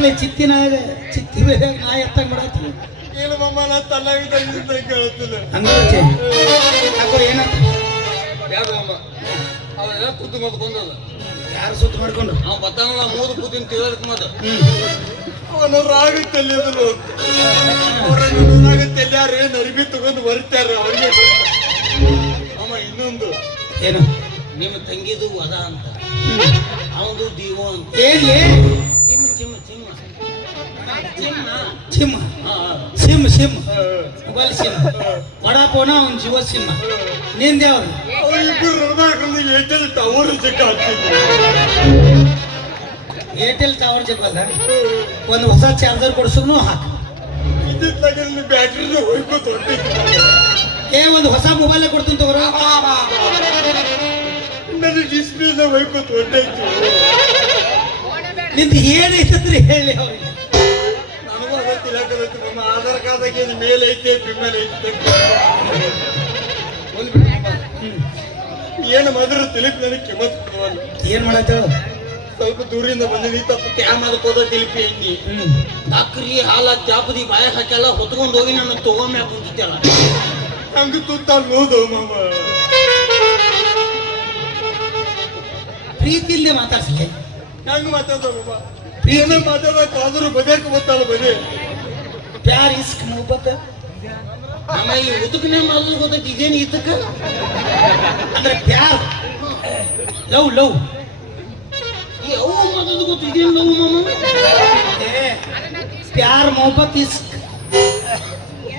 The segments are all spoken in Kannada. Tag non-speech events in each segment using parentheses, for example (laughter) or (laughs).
ಯಾಕಲೆ ಚಿತ್ತಿನ ಚಿತ್ತಿ ಬೇರೆ ನಾ ಎತ್ತಂಗ್ ಮಾಡತ್ತಿ ಏನು ಮಮ್ಮ ನಾ ತನ್ನಾಗಿದ್ದ ಕೇಳುತ್ತಿಲ್ಲ ಹಂಗೋಚೆ ಯಾರು ಅಮ್ಮ? ಅವೆಲ್ಲ ಕುದ್ದು ಮತ್ಕೊಂಡದ ಯಾರು ಸುತ್ತ ಮಾಡ್ಕೊಂಡ್ರು ಅವ ಬತ್ತಾನಲ್ಲ ಮೂರು ಕೂತಿನ ಹ್ಮ್. ಅವನ ರಾಗ ತಲ್ಲಿದ್ರು ರಾಗ ತೆಲ್ಯಾರ ನರಿಬಿ ಅರಿಬಿ ತಗೊಂಡು ಬರ್ತಾರ ಅವ್ರಿಗೆ ಅಮ್ಮ ಇನ್ನೊಂದು. ಏನು? ನಿಮ್ಮ ತಂಗಿದು ವದ ಅಂತ. ಅವನು ದೀವೋ ಅಂತ. ಏನ್ಲಿ ಸಿಂಹ. ಹಾ sim sim mobile sim Vodafone ಅವ್ನ ಜಿಯೋ ಸಿಮ್ನಿಂದ ಯಾವ್ದು ಏರ್ಟೆಲ್ ಟವರ್ ಏರ್ಟೆಲ್ ಟವರ್ ಜಗ್ವಲ್ಲ ಒಂದು ಹೊಸ ಚಾರ್ಜರ್ ಕೊಡ್ಸಿದ್ರು ಹಾಕ. ಬ್ಯಾಟ್ರಿ ಏ ಒಂದು ಹೊಸ ಮೊಬೈಲ್ ಕೊಡ್ತೀನಿ ತಗೋರ. ನನ್ನ ಡಿಸ್ಪ್ಲೇನ ಹೋಯ್ಕೋತ ಹೊಂಟೈತಿ ನಿಂದು ಏನೈತಂದ್ರೆ ಹೇಳಿ ಅವ್ರಿಗೆ. ನನಗೂ ಅದ ತಿಳಕಲತ್ತು ನಮ್ಮ ಆಧಾರ್ ಕಾರ್ಡ್ದಾಗ ಏನು ಮೇಲ್ ಐತೆ ಬಿಮ್ಮೇಲೆ ಐತೆ. ಏನು ಮದ್ರ ತಿಲಿಪ್ ನನಗೆ ಕಿಮ್ಮತ್ ಕೊಡವಲ್ಲ ಏನ್ ಮಾಡತ್ತೇಳು ಸ್ವಲ್ಪ ದೂರಿಂದ ಬಂದಿನಿ ತಪ್ಪು ಕ್ಯಾಮ್ ಅದಕ್ಕೋದ ತಿಲಿಪಿ ಹ್ಮ್. ಅಕ್ರಿ ಹಾಲ ತ್ಯಾಪದಿ ಬಾಯ ಹಾಕೆಲ್ಲ ಹೊತ್ಕೊಂಡು ಹೋಗಿ ನನ್ನ ತಗೊಂಬೆ ಕುಂತಿದ್ದಲ್ಲ ಹಂಗ ತುತ್ತ ನೋದು ಮಾಮ. ಪ್ರೀತಿಯಿಂದ ಮಾತಾಡ್ಸಲಿ. ಹಂಗ ಮಾತಾಡ್ದ ಏನೇ ಮಾತಾಡಕ್ ಆದ್ರೂ ಬದೇಕ ಗೊತ್ತಲ್ಲ ಬದೇ ಪ್ಯಾರ್ ಇಸ್ಕ್ ಮೊಹಬ್ಬತ್ ನಮ್ಮ ಈ ಉದುಕನೆ ಮಾಡಿದ್ರು ಗೊತ್ತೈತಿ ಇದೇನು ಇದಕ್ಕ ಅಂದ್ರೆ ಪ್ಯಾರ್. Love love. ಈ ಅವು ಮಾತಾಡೋದು ಗೊತ್ತು ಇದೇನು ಲವ್ ಮಾಮ? ಏ ಪ್ಯಾರ್ ಮೊಹಬ್ಬತ್ ಇಸ್ಕ್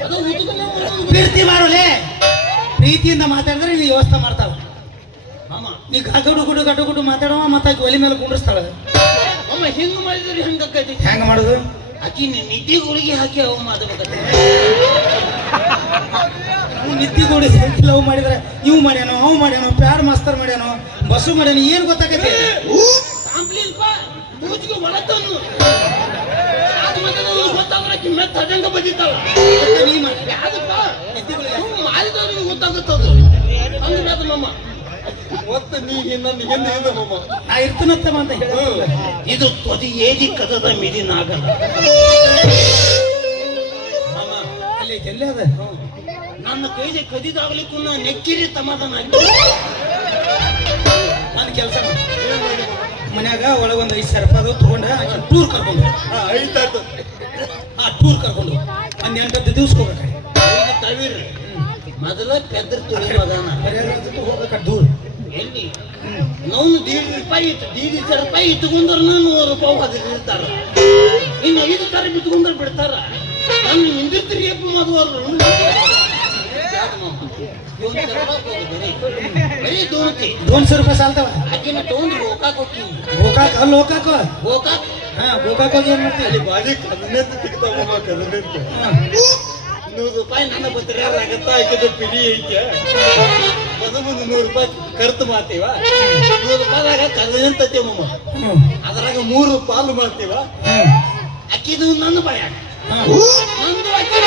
ಅದು ಉದುಕನೆ ಪ್ರೀತಿ ಮಾರೋಲೆ ಪ್ರೀತಿಯಿಂದ ಮಾತಾಡಿದ್ರೆ ನೀವು ವ್ಯವಸ್ಥೆ ಮಾಡ್ತಾವ ನೀ ಗಡು ಗುಡು ಗಡು ಗುಡು ಮಾತಾಡವ ಮತ್ತೆ ಒಲಿ ಮೇಲೆ ಕುಂಡ್ರಿಸ್ತಾಳ. ಅಮ್ಮ ಹಿಂಗ ಮಾಡಿದ್ರೆ ಹೆಂಗ ಆಕೈತಿ. ಹೆಂಗ ಮಾಡೋದು? ಆಕಿ ನಿದ್ದಿ ಗುಳಿಗೆ ಹಾಕಿ ಅವು ಮಾತಾಡ್ಬೇಕೈತಿ ನೀವು ನಿತ್ತಿ ಹೆಂಗಿ ಲವ್ ಮಾಡಿದ್ರೆ ನೀವು ಮಾಡ್ಯಾನೋ ಅವು ಮಾಡ್ಯಾನೋ ಪ್ಯಾರ್ ಮಾಸ್ತರ್ ಮಾಡ್ಯಾನೋ ಬಸ್ಸು ಮಾಡ್ಯಾನೋ ಏನ್ ಗೊತ್ತಾಗತ್ತೆ ಮೂಜಿಗೆ ಒಳತನ್ನು ಗೊತ್ತಾದ್ರೆ ಮೆತ್ತ ಹದಂಗ ಬಜಿತಾಳ ನೀ ಗುಳಿಗೆ ಮಾಡಿದವ್ರಿಗೆ ಗೊತ್ತಾಗುತ್ತದು. ಹಂಗ ಬೇಡ ಮಾಮ ನೀ ನನ್ನ ಹಿಂದೆ ಇದೆ ಮಾಮ? ನಾ ಇರ್ತನತ್ತಮ್ಮ ಅಂತ ಹೇಳ ಇದು ತೊದಿ ಏದಿ ಕದದ ಮಿದಿ ನಾಗ. ಅಲ್ಲಿ ಎಲ್ಲಿ ಅದ? ನನ್ನ ಕೈಗೆ ಕದಿದಾಗ್ಲಿಕ್ಕೂ ನಾ ನೆಕ್ಕಿರಿ ಸಮಾಧಾನ ನಾನು ಕೆಲಸ ಮನ್ಯಾಗ ಒಳಗೊಂದು ಐದು ಸಾವಿರ ರೂಪಾಯಿ ತಗೊಂಡ ಟೂರ್ ಕರ್ಕೊಂಡು ಆಯ್ತಾಯ್ತು ಆ ಟೂರ್ ಕರ್ಕೊಂಡು ಒಂದ್ ಎಂಟತ್ತು ದಿವ್ಸ ಹೋಗ್ಬೇಕು ಐದು ತವೀರ್ ಮೊದಲ ಪೆದ್ರ ತುಳಿ ಮಗನ. ಹೋಗ್ಬೇಕು ದೂರ? ಎಲ್ಲಿ? ನಾವು ದೀಡ್ ರೂಪಾಯಿ ಇತ್ತು. ದೀಡ್ ರೂಪಾಯಿ ಇಟ್ಕೊಂಡ್ರು ನೂರು ರೂಪಾಯಿ ಹದಿರ್ತಾರ ಇನ್ನು ಐದು ತರ ಬಿಟ್ಕೊಂಡ್ರೆ ಬಿಡ್ತಾರ. ನಾನು ನಿಂದಿರ್ತೀರಿ ಅಪ್ಪ ಮದುವರು ಬರೀ. ದೋಣತಿ ದೋನ್ಸೆ ರೂಪಾಯಿ ಸಾಲ್ತಾವ ಆಕಿನ ತಗೊಂಡು ಗೋಕಾಕ್ ಹೋಗ್ತೀನಿ. ಗೋಕಾಕ್? ಅಲ್ಲಿ ಹೋಗಾಕ ಗೋಕಾಕ್? ಹಾ ಗೋಕಾಕ್ ಹೋಗಿ ಏನ್ ಮಾಡ್ತೀವಿ ಬಾಜಿ ಕದನೆಂತ ತೆಗಿತಾವ ಕದನೆಂತ ನೂರು ರೂಪಾಯಿ ನನ್ನ ಬತ್ತಿರ ಆಗತ್ತ ಆಕಿದ ಪಿಡಿ ಐತೆ. ಅದು ಒಂದು ನೂರು ರೂಪಾಯಿ ಖರ್ಚು ಮಾಡ್ತೀವ? ನೂರು ರೂಪಾಯಿದಾಗ ಕದನೆಂತ ಮಮ್ಮ ಅದ್ರಾಗ ಮೂರು ಪಾಲು ಮಾಡ್ತೀವ? ಅಕ್ಕಿದು ನನ್ನ ಬಾಯ. ನಂದು ಅಕ್ಕಿ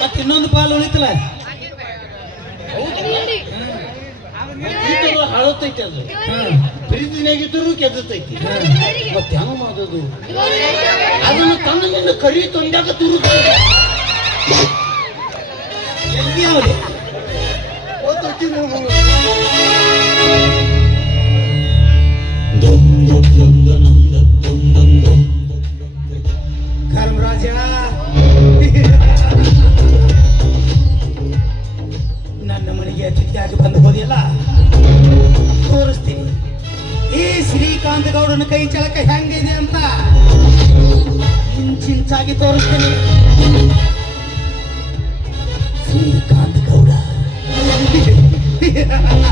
ಮತ್ತೆ ಇನ್ನೊಂದು ಪಾಲು ಉಳಿತಲ್ಲ? ಈತರ ಅದು. ಪ್ರೀತಿನಾಗಿದ್ದರೂ ಕೆದತೈತಿ ಮತ್ತೆ ಹೆಂಗ ಮಾಡೋದು? ಅದನ್ನು ತನ್ನ ಕರಿ ತೊಂದ್ಯಾಗ ತುರುತ್ತದೆ ಎಲ್ಲಿ ನನ್ನ ಮನೆಗೆ ಅತಿಥಿಯಾಗಿ ಬಂದು ಹೋದಿಯಲ್ಲ ತೋರಿಸ್ತೀನಿ ಈ ಶ್ರೀಕಾಂತ ಗೌಡನ ಕೈ ಚಳಕ ಹೆಂಗಿದೆ ಅಂತ ಇಂಚಿಂಚಾಗಿ ತೋರಿಸ್ತೀನಿ aqui. (laughs)